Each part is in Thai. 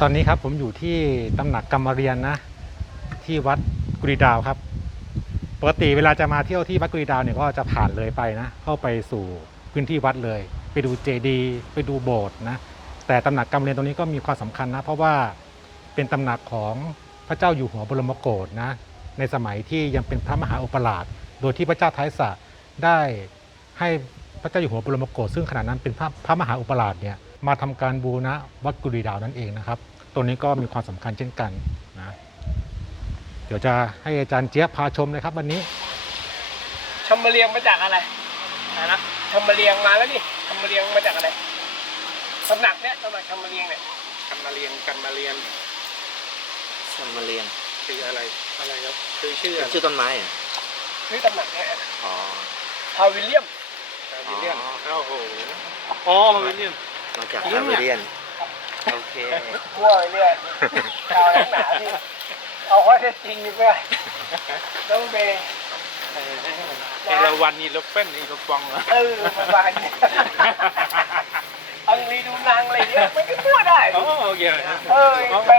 ตอนนี้ครับผมอยู่ที่ตำหนักกรรมเรียนนะ ที่วัดกุริดาวครับ ปกติเวลาจะมาเที่ยวที่วัดกุริดาวเนี่ยก็จะผ่านเลยไปนะ เข้าไปสู่พื้นที่วัดเลย ไปดูเจดีย์ไปดูโบสถ์นะ แต่ตำหนักกรรมเรียนตรงนี้ก็มีความสำคัญนะ เพราะว่าเป็นตำหนักของพระเจ้าอยู่หัวบรมโกศนะ ในสมัยที่ยังเป็นพระมหาอุปราชโดยที่พระเจ้าไทยสะได้ให้ ระเจ้าอยู่หัวบรมโกศซึ่งขณะนั้นเป็นพระพระมหาอุปราชเนี่ยมาทำการบูรณะวัดกุริดาวนั่นเองนะครับตัวนี้ก็มีความสำคัญเช่นกันนะเดี๋ยวจะให้อาจารย์เจี๊ยบพาชมเลยครับวันนี้ชมมาเรียงมาจากอะไรอะไรนะชมมาเรียงมาแล้วนี่ชมมาเรียงมาจากอะไรตำหนักเนี่ยตำหนักชมมาเรียงเนี่ยกันมาเรียนกันมาเรียนทำมาเรียงคืออะไรอะไรครับคือชื่อเป็นชื่อต้นไม้เหรอะชื่อตำหนักเนี่ยอ๋อพาวิลเลียม วิลเลียมอ๋ออ้าวโหอ๋อวิลเลียมมาจากเรียทานวเนี่ยเรียนโอเคทั่วไปเรื่อยเอาหนักหนาที่เอาข้อเท็จจริงดีกว่าต้องเบเอราวันนี่รถเป็นนี่รถฟองเหรอเออประมาณนี้อังรีดูนางอะไรเงี้ยมันก็ทั่วได้อ๋อโอเคครับเออไป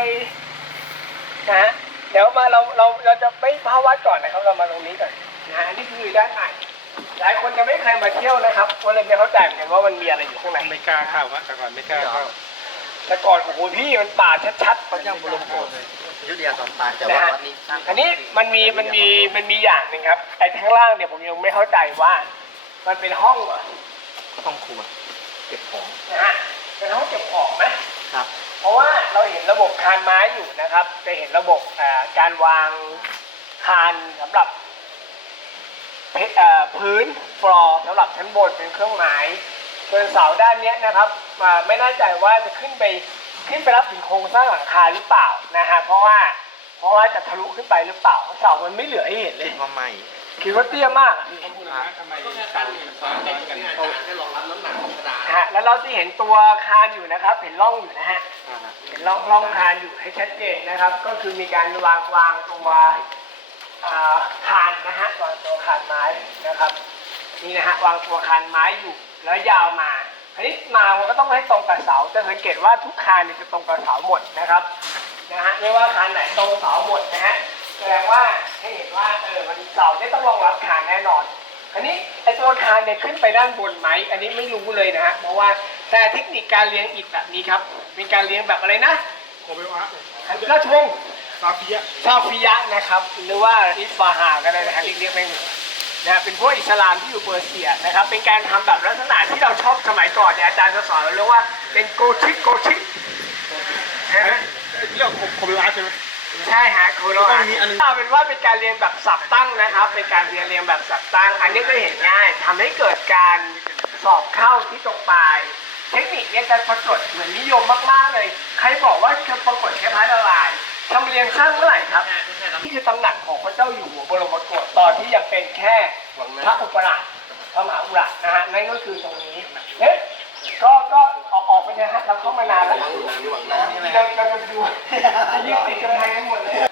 นะฮะเดี๋ยวมาเราเราเราจะไม่พาวัดก่อนนะครับเรามาตรงนี้ก่อนนะอันนี้คือด้านใน หลายคนจะไม่เคยมาเที่ยวนะครับก็เลยไม่เข้าใจเหมือนกันว่ามันมีอะไรอยู่ข้างในไม่กล้าเข้าอะแต่ก่อนไม่กล้าเข้าแต่ก่อนโอ้โหพี่มันป่าชัดๆพระเจ้าบรมโกศยุทธยาตอนตายแต่ว่าวัดนี้สร้างอันนี้มันมีมันมีมันมีอย่างหนึ่งครับไอ้ข้างล่างเนี่ยผมยังไม่เข้าใจว่า มันเป็นห้องเหรอห้องครัวเก็บของนะฮะเป็นห้องเก็บของไหมครับ เพราะว่าเราเห็นระบบคานไม้อยู่นะครับ จะเห็นระบบเอ่อการวางคานสำหรับ เพเอ่อพื้นฟลอร์สำหรับชั้นบนเป็นเครื่องไม้ส่วนเสาด้านเนี้ยนะครับอ่าไม่แน่ใจว่าจะขึ้นไปขึ้นไปรับถึงโครงสร้างหลังคาหรือเปล่านะฮะเพราะว่าเพราะว่าจะทะลุขึ้นไปหรือเปล่าเพราะเสามันไม่เหลือให้เห็นเลยว่าไม่คิดว่าเตี้ยมากอะทำไมเสาซ้อนกันนะฮะแล้วเราจะเห็นตัวคานอยู่นะครับ เห็นร่องอยู่นะฮะ เห็นร่องร่องคานอยู่ให้ชัดเจนนะครับ ก็คือมีการวางวางตัวอ่า คานนะฮะวางตัวคานไม้นะครับนี่นะฮะวางตัวคานไม้อยู่แล้วยาวมาคราวนี้มามันก็ต้องให้ตรงกับเสาจะสังเกตว่าทุกคานเนี่ยจะตรงกับเสาหมดนะครับนะฮะไม่ว่าคานไหนตรงเสาหมดนะฮะแสดงว่าให้เห็นว่าเออมันเสาเนี่ยต้องรองรับคานแน่นอน อันนี้ไอตัวคานเนี่ยขึ้นไปด้านบนไหมอันนี้ไม่รู้เลยนะฮะเพราะว่าแต่เทคนิคการเลี้ยงอิฐแบบนี้ครับเป็นการเลี้ยงแบบอะไรนะโคเบวะราชวงศ์ ซาเฟียชาฟิยะนะครับ หรือว่าอิสฟาฮาก็ได้นะครับเรียกไม่เหมือนนะฮะเป็นพวกอิสลามที่อยู่เปอร์เซียนะครับ เป็นการทำแบบลักษณะที่เราชอบสมัยก่อนเนี่ยอาจารย์จะสอนเราเรียกว่าเป็นโกชิกโกชิกนะฮะเรียกโคเบวะใช่ไหมใช่ฮะโคโรแล้วก็อามีอันหนึ่งเอาเป็นว่าเป็นการเรียนแบบสับตั้งนะครับ เป็นการเรียนเรียนแบบสับตั้ง อันนี้ก็เห็นง่ายทำให้เกิดการสอบเข้าที่ตรงปลาย เทคนิคเนี้จะปรากฏเหมือนนิยมมากๆเลย ใครบอกว่าจะปรากฏแค่พระละลาย ทำเรียงสร้างเมื่อไหร่ครับ นี่คือตำหนักของพระเจ้าอยู่หัวบรมโกศตอนที่ยังเป็นแค่พระอุปราชพระมหาอุปราชนะฮะนั่นก็คือตรงนี้เอ๊ะก็ก็ออกออกไปนะฮะเราเข้ามานานแล้วเราเราจะไปดูจะยืดติดกันไทยกันหมดเลย